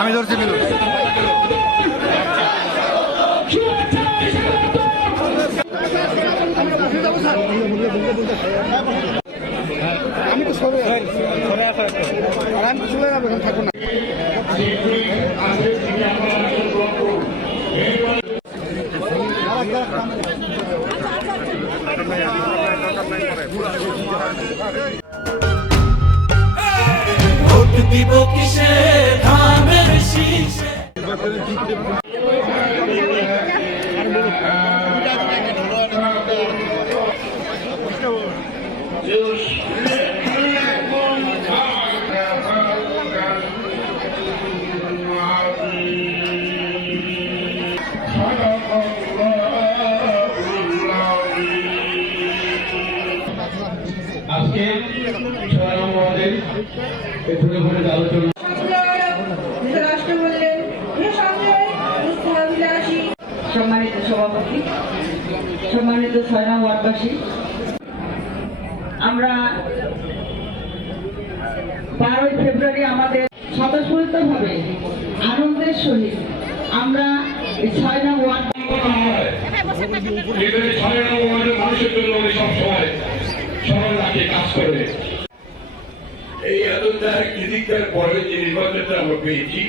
আমি ধরছি বিলু। আমি তো সরে আমি তো চলে যাবো, থাকবো না। ভোট দিব কিসে ধানের শীষে। আজকে আমাদের পেছনে ঘুরে আলোচনা সম্মানিত সভাপতি, সম্মানিত 6 নং ওয়ার্ডবাসী, আমরা 12 ফেব্রুয়ারি আমাদের স্বতঃস্ফূর্তভাবে আনন্দের সহিত আমরা এই 6 নং ওয়ার্ড মানুষের জন্য সবসময় সবাই রাখে কাজ করে। এই এত ত্যাগ নির্দিকার পরে যে নির্বাচনটা আমরা পেয়েছি